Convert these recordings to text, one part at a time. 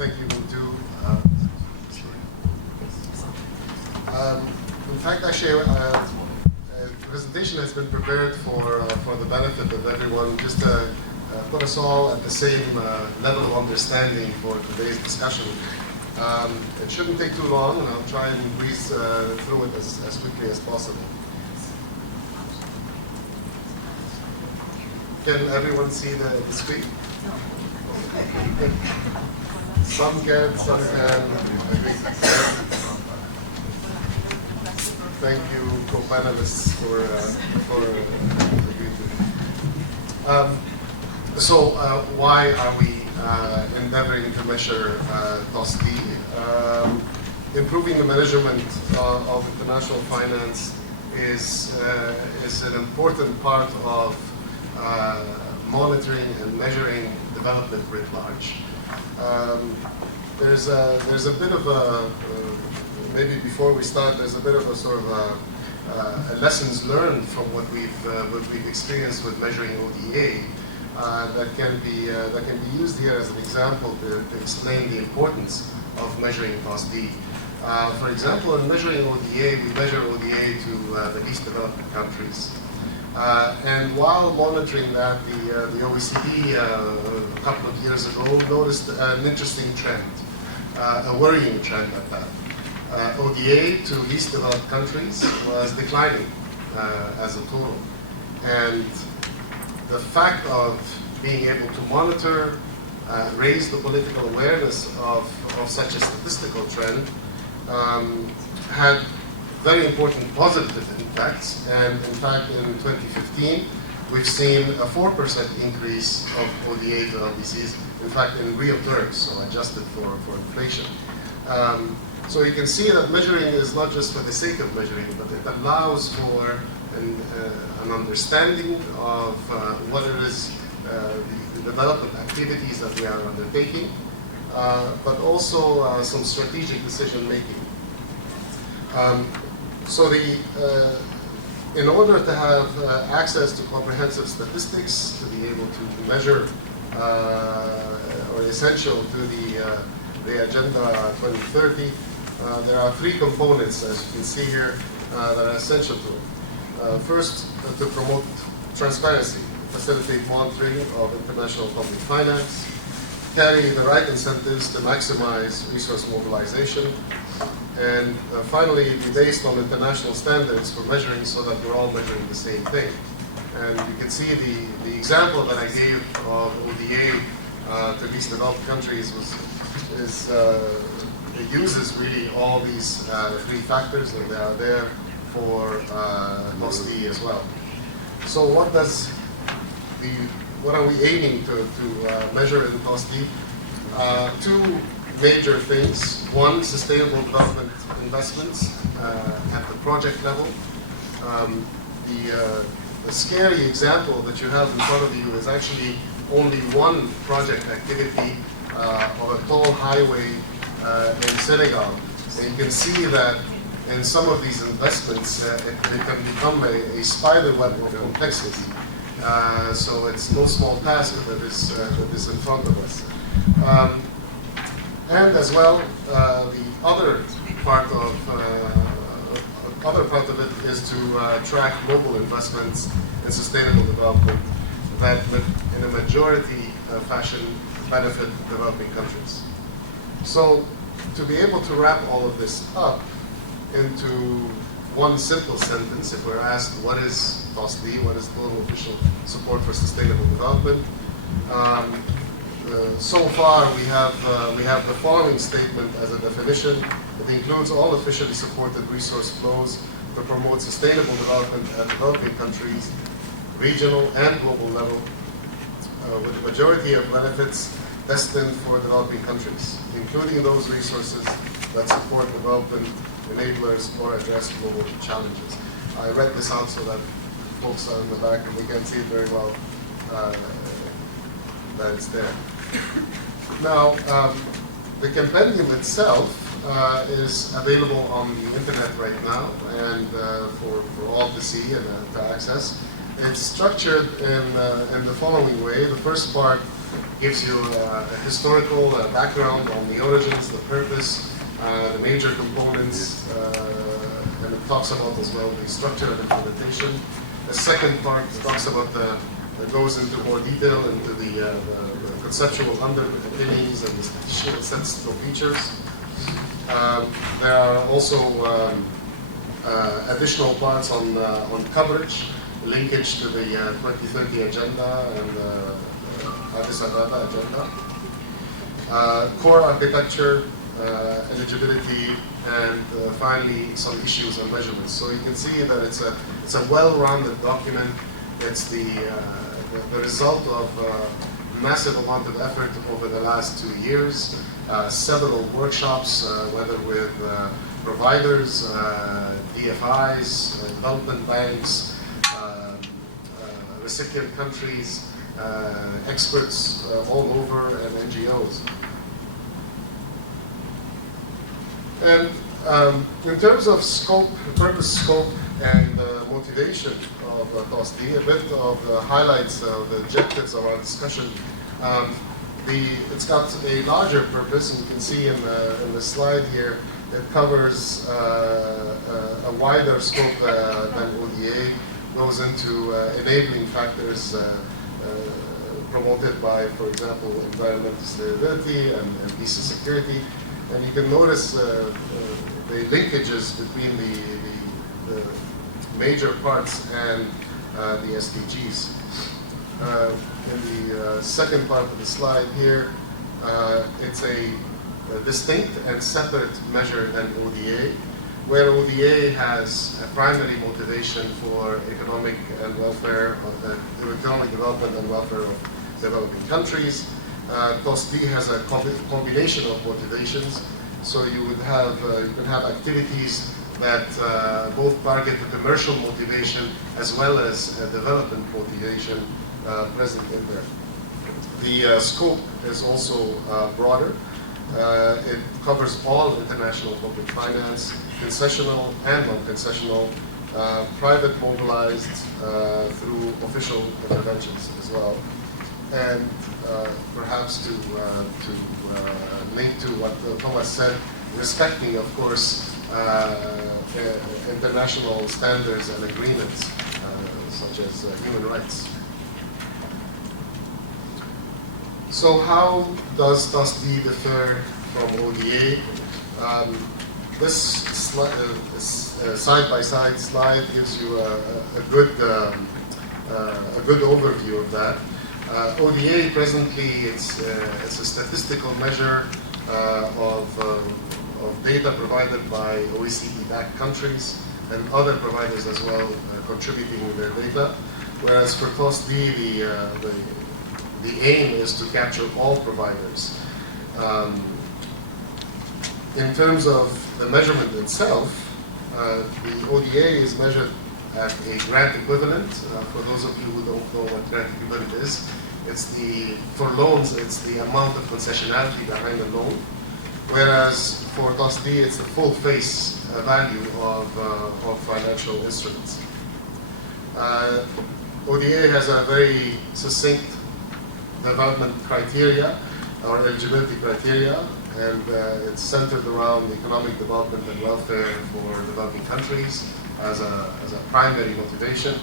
thank you too. In fact, actually, the presentation has been prepared for the benefit of everyone, just to put us all at the same level of understanding for today's discussion. It shouldn't take too long, and I'll try and breeze through it as quickly as possible. Can everyone see the screen? Some can, some can. Thank you, co-panelists, for agreeing to it. So, why are we endeavoring to measure cost? Improving the management of international finance is an important part of monitoring and measuring development writ large. There's a bit of a maybe before we start, there's a bit of a sort of a lessons learned from what we've experienced with measuring ODA that can be used here as an example to explain the importance of measuring cost D. For example, in measuring ODA, we measure ODA to the least developed countries. And while monitoring that, the OECD a couple of years ago noticed an interesting trend, a worrying trend at that. ODA to least developed countries was declining as a total. And the fact of being able to monitor, raise the political awareness of such a statistical trend had very important positive impacts. And in fact, in 2015, we've seen a 4% increase of ODA to LDCs, in fact, in real terms, so adjusted for inflation. So you can see that measuring is not just for the sake of measuring, but it allows for an understanding of what it is, the development activities that we are undertaking, but also some strategic decision making. So in order to have access to comprehensive statistics, to be able to measure, or essential to the Agenda 2030, there are three components, as you can see here, that are essential to it. First, to promote transparency, facilitate monitoring of international public finance, carry the right incentives to maximize resource mobilization, and finally, be based on international standards for measuring so that we're all measuring the same thing. And you can see the example that I gave of ODA to least developed countries it uses really all these three factors, and they are there for cost D as well. So what are we aiming to measure in cost D? Two major things. One, sustainable development investments at the project level. The scary example that you have in front of you is actually only one project activity of a toll highway in Senegal. And you can see that in some of these investments, it can become a spider web of complexity. So it's no small task that is in front of us. And as well, the other part of it is to track global investments in sustainable development that, in a majority fashion, benefit developing countries. So, to be able to wrap all of this up into one simple sentence, if we're asked what is cost D, what is total official support for sustainable development, so far we have the following statement as a definition. It includes all officially supported resource flows to promote sustainable development at developing countries, regional and global level, with the majority of benefits destined for developing countries, including those resources that support development enablers or address global challenges. I read this out so that folks are in the back and we can see it very well that it's there. Now, the compendium itself is available on the internet right now and for all to see and to access. It's structured in the following way. The first part gives you a historical background on the origins, the purpose, the major components, and it talks about as well the structure and implementation. The second part talks about goes into more detail into the conceptual underpinnings and the statistical features. There are also additional parts on coverage, linkage to the 2030 agenda and Addis Ababa agenda, core architecture, eligibility, and finally some issues and measurements. So you can see that it's a well-rounded document. It's the result of massive amount of effort over the last 2 years, several workshops, whether with providers, DFIs, development banks, recipient countries, experts all over, and NGOs. And in terms of scope, purpose, scope, and motivation of TOSD, a bit of the highlights of the objectives of our discussion. It's got a larger purpose, and you can see in the slide here, it covers a wider scope than ODA, goes into enabling factors promoted by, for example, environmental sustainability and peace and security. And you can notice the linkages between the major parts and the SDGs. In the second part of the slide here, it's a distinct and separate measure than ODA, where ODA has a primary motivation for economic and welfare, economic development and welfare of developing countries. TOSD has a combination of motivations, so you would have you can have activities that both target the commercial motivation as well as development motivation present in there. The scope is also broader. It covers all international public finance, concessional and non-concessional, private mobilized through official interventions as well. And perhaps to link to what Thomas said, respecting, of course, international standards and agreements, such as human rights. So how does TOSD differ from ODA? This side-by-side slide gives you a good overview of that. ODA presently, it's a statistical measure of data provided by OECD-backed countries and other providers as well contributing their data. Whereas for TOSD, the aim is to capture all providers. In terms of the measurement itself, the ODA is measured at a grant equivalent. For those of you who don't know what grant equivalent is, for loans, it's the amount of concessionality behind the loan. Whereas for TOSD, it's the full face value of financial instruments. ODA has a very succinct development criteria, or eligibility criteria, and it's centered around economic development and welfare for developing countries as a primary motivation,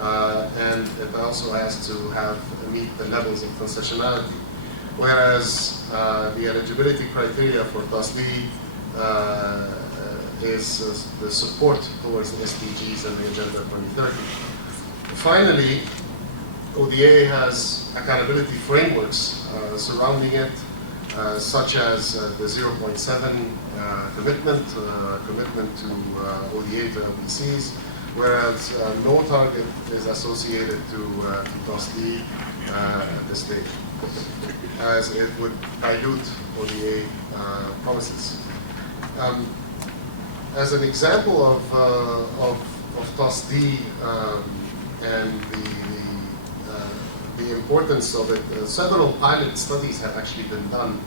and it also has to meet the levels of concessionality. Whereas the eligibility criteria for TOSD is the support towards the SDGs and the Agenda 2030. Finally, ODA has accountability frameworks surrounding it, such as the 0.7 commitment to ODA to LDCs, whereas no target is associated to TOSD at this stage, as it would dilute ODA promises. As an example of TOSD and the importance of it, several pilot studies have actually been done.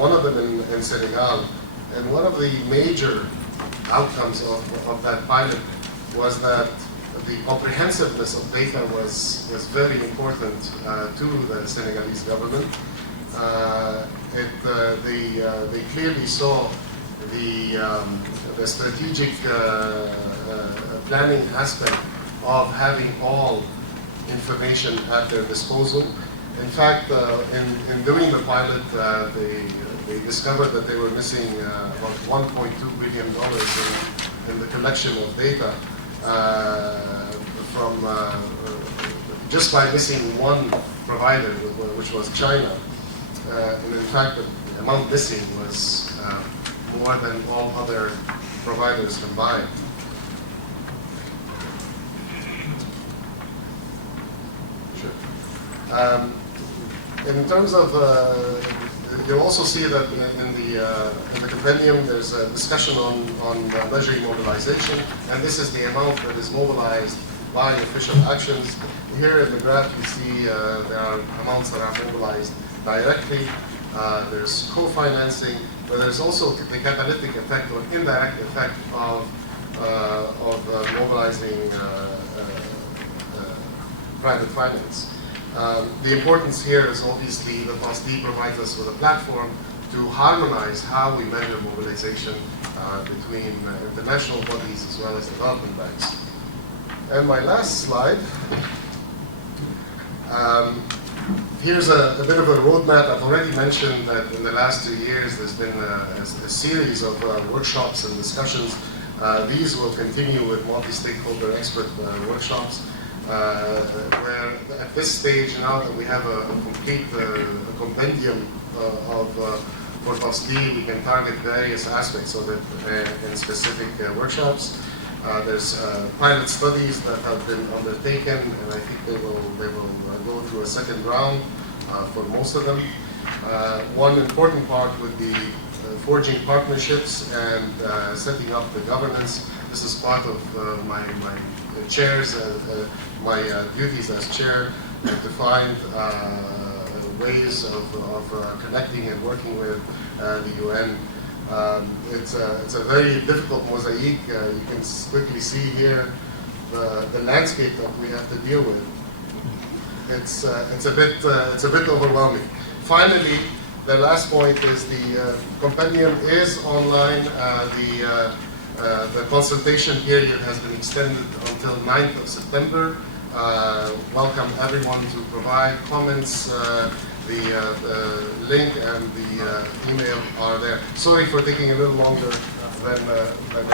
One of them in Senegal, and one of the major outcomes of that pilot was that the comprehensiveness of data was very important to the Senegalese government. They clearly saw the strategic planning aspect of having all information at their disposal. In fact, in doing the pilot, they discovered that they were missing about $1.2 billion in the collection of data from just by missing one provider, which was China. And in fact, the amount missing was more than all other providers combined. Sure. In terms of, you'll also see that in the compendium there's a discussion on measuring mobilization, and this is the amount that is mobilized by official actions. Here in the graph you see there are amounts that are mobilized directly, there's co-financing, but there's also the catalytic effect or indirect effect of mobilizing private finance. The importance here is obviously that FOSD provides us with a platform to harmonize how we measure mobilization between international bodies as well as development banks. And my last slide. Here's a bit of a roadmap. I've already mentioned that in the last 2 years there's been a series of workshops and discussions. These will continue with multi-stakeholder expert workshops, where at this stage, now that we have a complete compendium for FOSD, we can target various aspects of it in specific workshops. There's pilot studies that have been undertaken, and I think they will go through a second round for most of them. One important part would be forging partnerships and setting up the governance. This is part of my chairs, my duties as chair, to find ways of connecting and working with the UN. It's a very difficult mosaic. You can quickly see here the landscape that we have to deal with. It's a bit overwhelming. Finally, the last point is the compendium is online. The consultation period has been extended until 9th of September. Welcome everyone to provide comments. The link and the email are there. Sorry for taking a little longer than